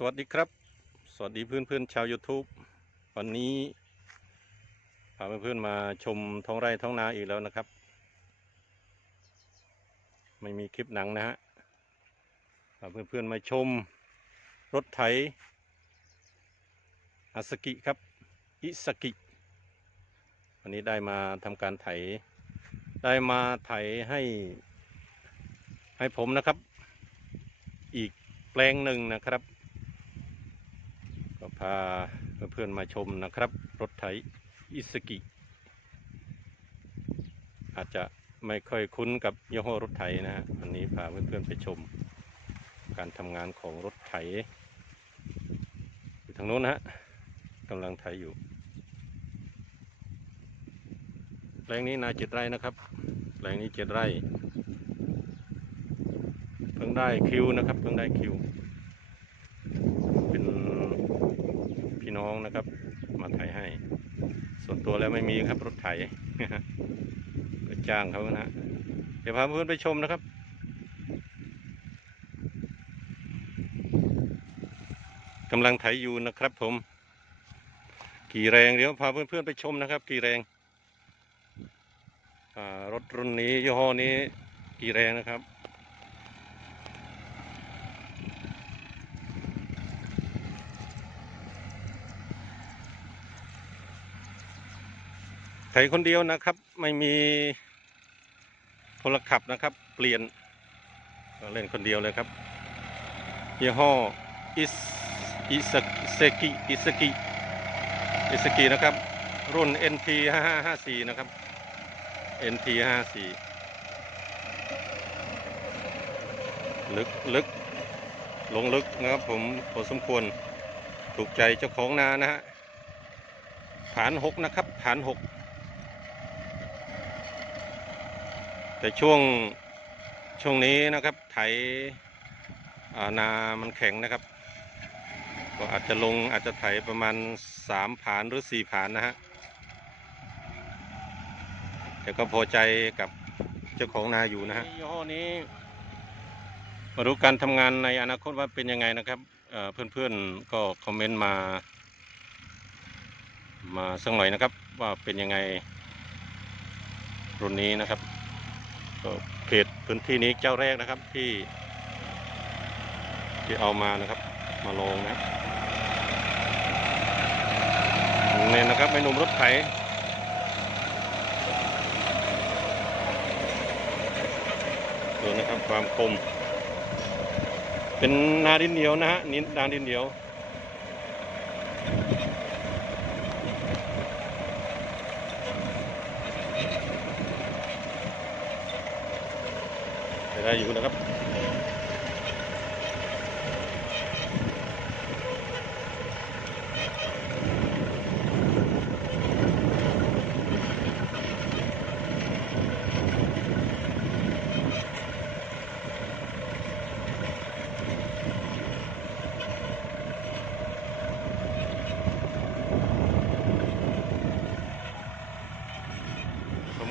สวัสดีครับ สวัสดีเพื่อนเพื่อนๆชาว YouTube วันนี้พาเพื่อนๆมาชมท้องไร่ท้องนาอีกแล้วนะครับ ไม่มีคลิปหนังนะฮะพาเพื่อนเพื่อนๆมาชมรถไถอาสกิครับอิสกิ วันนี้ได้มาทำการไถ ได้มาไถให้ให้ผมนะครับ อีกแปลงหนึ่งนะครับ พาเพื่อนๆมาชมนะครับ รถไถอิสกิ อาจจะไม่ค่อยคุ้นกับยี่ห้อรถไถนะฮะวันนี้พาเพื่อนๆไปชม การทำงานของรถไถอยู่ทางโน้นนะฮะกำลังไถอยู่แปลงนี้นาเจ็ดไร่นะครับ แปลงนี้เจ็ดไร่ เพิ่งได้คิวนะครับ เพิ่งได้คิว เป็นพี่ น้องนะครับ มาไถให้ ส่วนตัวแล้วไม่มีครับรถไถก็จ้างเขานะ เดี๋ยวพาเพื่อนไปชมนะครับกำลังไถอยู่นะครับผม กี่แรงเดี๋ยวพาเพื่อนๆไปชมนะครับ กี่แรงอ่ารถรุ่นนี้ยี่ห้อนี้กี่แรงนะครับ ไถคนเดียวนะครับ ไม่มีพลขับนะครับ เปลี่ยนเล่นคนเดียวเลยครับยี่ห้ออิสอิสเซกิอิสกิอิสกินะครับ รุ่น NT 5554นะครับ NT 54ลึกลึกลงลึกนะครับผมพอสมควรถูกใจเจ้าของนานะฮะ ฐานหกนะครับ ฐานหก แต่ช่วงช่วงนี้นะครับไถานามันแข็งนะครับ ก็อาจจะลงอาจจะไถประมาณสามผานหรือสี่ผานนะฮะแต่ก็พอใจกับเจ้าของนาอยู่นะฮะยี่ห้อนี้มาดูการทำงานในอนาคตว่าเป็นยังไงนะครับเพื่อนๆก็คอมเมนต์มา มาสักหน่อยนะครับ ว่าเป็นยังไงรุ่นนี้นะครับ ก็เขตพื้นที่นี้เจ้าแรกนะครับที่ ที่เอามานะครับ มาลงนะเนี่ยนะครับไม่หนุ่มรถไถดูนะครับความคมเป็นนาดินเหนียวนะฮะนี่นาดินเหนียว ใช้ได้อยู่นะครับ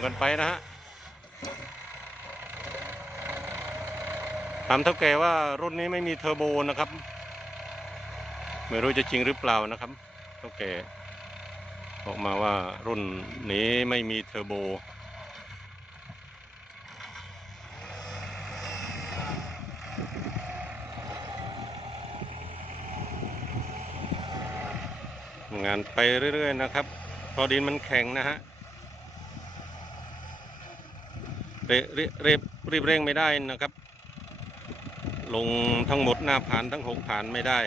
กันไปนะฮะ ถามเท่าแก่ว่ารุ่นนี้ไม่มีเทอร์โบนะครับ ไม่รู้จะจริงหรือเปล่านะครับ เท่าแก่บอกมาว่ารุ่นนี้ไม่มีเทอร์โบงานไปเรื่อย ๆ นะครับเพอดินมันแข็งนะฮะเรเรรีรีบเร่งไม่ได้นะครับ ลงทั้งหมดหน้าผานทั้งหกผานไม่ได้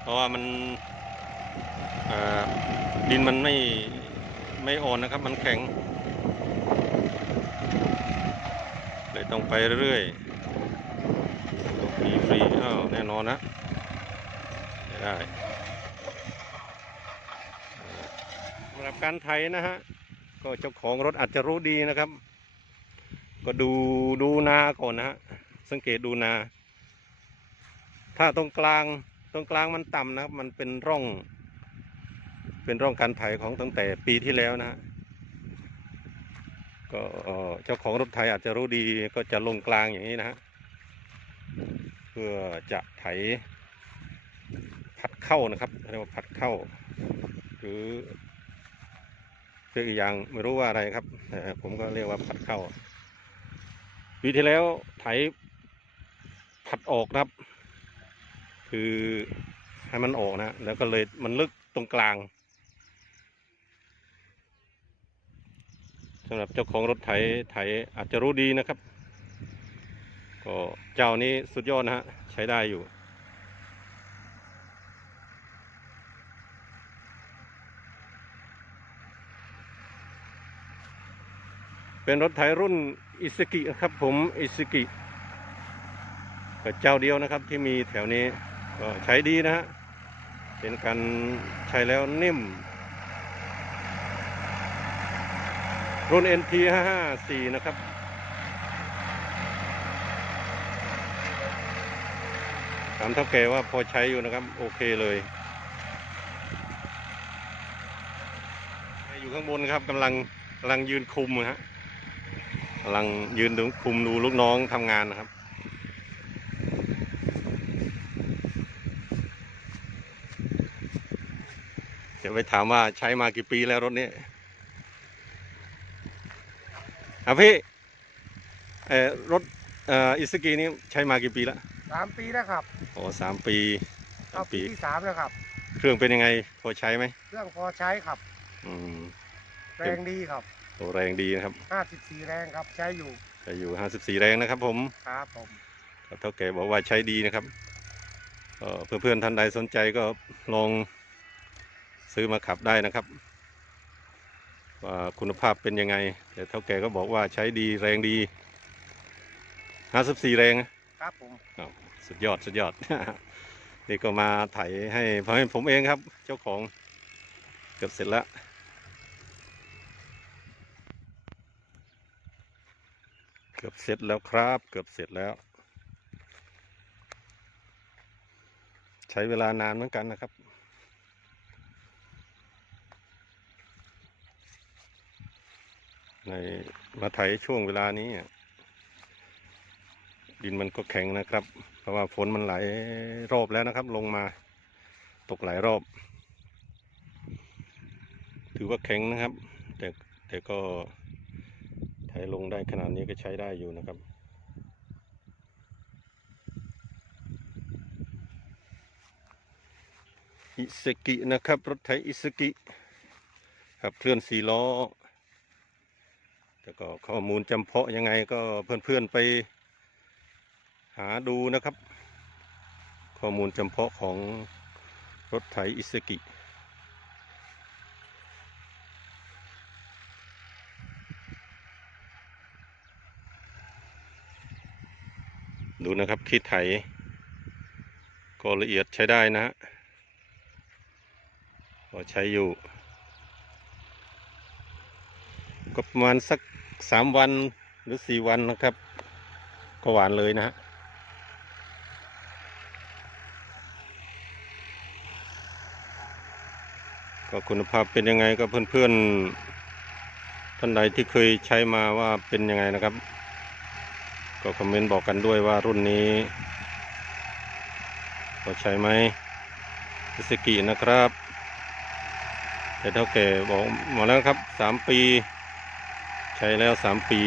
เพราะว่ามันดินมันไม่ไม่อ่อนนะครับ มันแข็งเลยต้องไปเรื่อยๆฟรีฟรีอ้าวแน่นอนนะไม่ได้สำหรับการไถนะฮะ ก็เจ้าของรถอาจจะรู้ดีนะครับ ก็ดูดูนาก่อนนะฮะ สังเกตดูนา ถ้าตรงกลางตรงกลางมันต่ำนะครับ มันเป็นร่อง เป็นร่องการไถของตั้งแต่ปีที่แล้วนะฮะก็เจ้าของรถไถอาจจะรู้ดีก็จะลงกลางอย่างนี้นะฮะเพื่อจะไถผัดเข้านะครับเรียกว่าผัดเข้า หรือเรียกอีกอย่างไม่รู้ว่าอะไรครับแต่ผมก็เรียกว่าผัดเข้าปีที่แล้วไถผัดออกนะครับ คือให้มันออกนะ แล้วก็เลยมันลึกตรงกลางสำหรับเจ้าของรถไถไถอาจจะรู้ดีนะครับ ก็เจ้านี้สุดยอดนะฮะ ใช้ได้อยู่ เป็นรถไถรุ่นอิสกินะครับผมอิสกิก็เจ้าเดียวนะครับที่มีแถวนี้ ก็ใช้ดีนะฮะ เป็นการใช้แล้วนิ่ม รุ่น NT 554 นะครับถามเท่าแก่ว่าพอใช้อยู่นะครับ โอเคเลยอยู่ข้างบนครับกำลังกำลังยืนคุมนะฮะกำลังยืนดูคุมดูลูกน้องทำงานนะครับ ดี๋ยวไปถามว่าใช้มากี่ปีแล้วรถนี้อะพี่เอ่อรถเอ่ออิสกีนี่ใช้มากี่ปีแล้วสามปีแล้วครับโอ้สามปีเข้าสามปีปีที่สามแล้วครับ เครื่องเป็นยังไงพอใช้ไหมเครื่องพอใช้ครับ อืมแรงดีครับโอ้แรงดีนะครับ54แรงครับ ใช้อยู่จะอยู่54แรงนะครับผม ครับผมเท่าแก่บอกว่าใช้ดีนะครับเอ่อเพื่อนๆท่านใดสนใจก็ลอง ซื้อมาขับได้นะครับ ว่าคุณภาพเป็นยังไง แต่เท่าแก่ก็บอกว่าใช้ดีแรงดี 54 แรงนะครับผมครับสุดยอดสุดยอด นี่ก็มาไถให้เพราะให้ผมเองครับ เจ้าของเกือบเสร็จแล้วเกือบเสร็จแล้วครับ เกือบเสร็จแล้ว ใช้เวลานานเหมือนกันนะครับ ในมาไถช่วงเวลานี้ ดินมันก็แข็งนะครับ เพราะว่าฝนมันไหลรอบแล้วนะครับ ลงมาตกหลายรอบ ถือว่าแข็งนะครับ แต่แต่ก็ไถลงได้ขนาดนี้ก็ใช้ได้อยู่นะครับอิสกินะครับ รถไถอิสกิขับเคลื่อนสี่ล้อ แต่ก็ข้อมูลจำเพาะยังไงก็เพื่อนๆไปหาดูนะครับ ข้อมูลจำเพาะของรถไถอิสกิ ดูนะครับคิดไถก็ละเอียดใช้ได้นะฮะก็ใช้อยู่ ก็ประมาณสัก สามวันหรือสี่วันนะครับ ก็หวานเลยนะฮะก็คุณภาพเป็นยังไงก็เพื่อนๆท่านใดที่เคยใช้มาว่าเป็นยังไงนะครับ ก็คอมเมนต์บอกกันด้วยว่ารุ่นนี้ก็ใช้ไหมอิสกินะครับแต่เท่าแก่บอกมาแล้วครับสามปี ใช้แล้วสามปี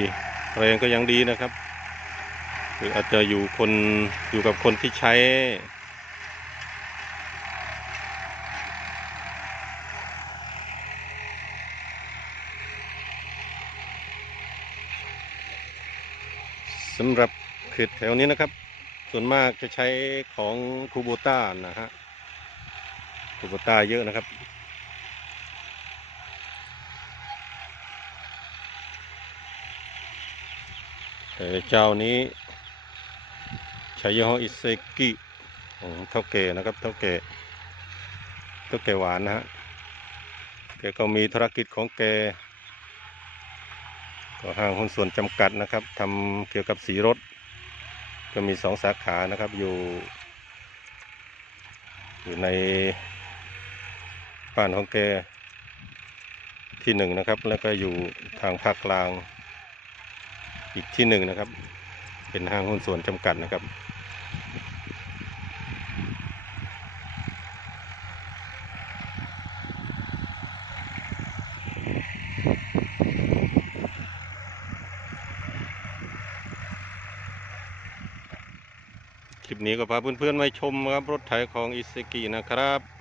แรงก็ยังดีนะครับหรืออาจจะอยู่คนอยู่กับคนที่ใช้ สำหรับเขตแถวนี้นะครับ ส่วนมากจะใช้ของคูโบต้านะฮะคูโบต้าเยอะนะครับ เจ้านี้ใช้ยี่ห้ออิเซกิของเท่าเกนะครับเท่าเกเท่าเกหวานนะฮะแกก็มีธุรกิจของแกก็ห้างหุ้นส่วนจำกัดนะครับทำเกี่ยวกับสีรถ ก็มีสองสาขานะครับอยู่ อยู่ในบ้านของแกที่หนึ่งนะครับ แล้วก็อยู่ทางภาคกลาง อีกที่หนึ่งนะครับ เป็นห้างหุ้นส่วนจำกัดนะครับ คลิปนี้ก็พาเพื่อนๆมาชมครับรถไถของอิสกีนะครับ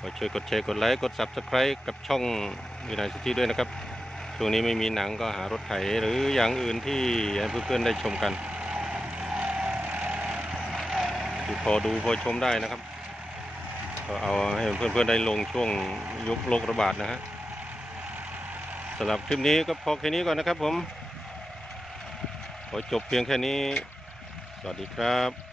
ก็ช่วยกดแชร์กดไลค์กด Subscribe กับช่องวินาซิตี้ด้วยนะครับช่วงนี้ไม่มีหนังก็หารถไถหรืออย่างอื่นที่ให้เพื่อนๆได้ชมกันที่พอดูพอชมได้นะครับ ก็เอาให้เพื่อนๆได้ลงช่วงยุคโรคระบาดนะฮะสำหรับคลิปนี้ก็พอแค่นี้ก่อนนะครับผม ขอจบเพียงแค่นี้ สวัสดีครับ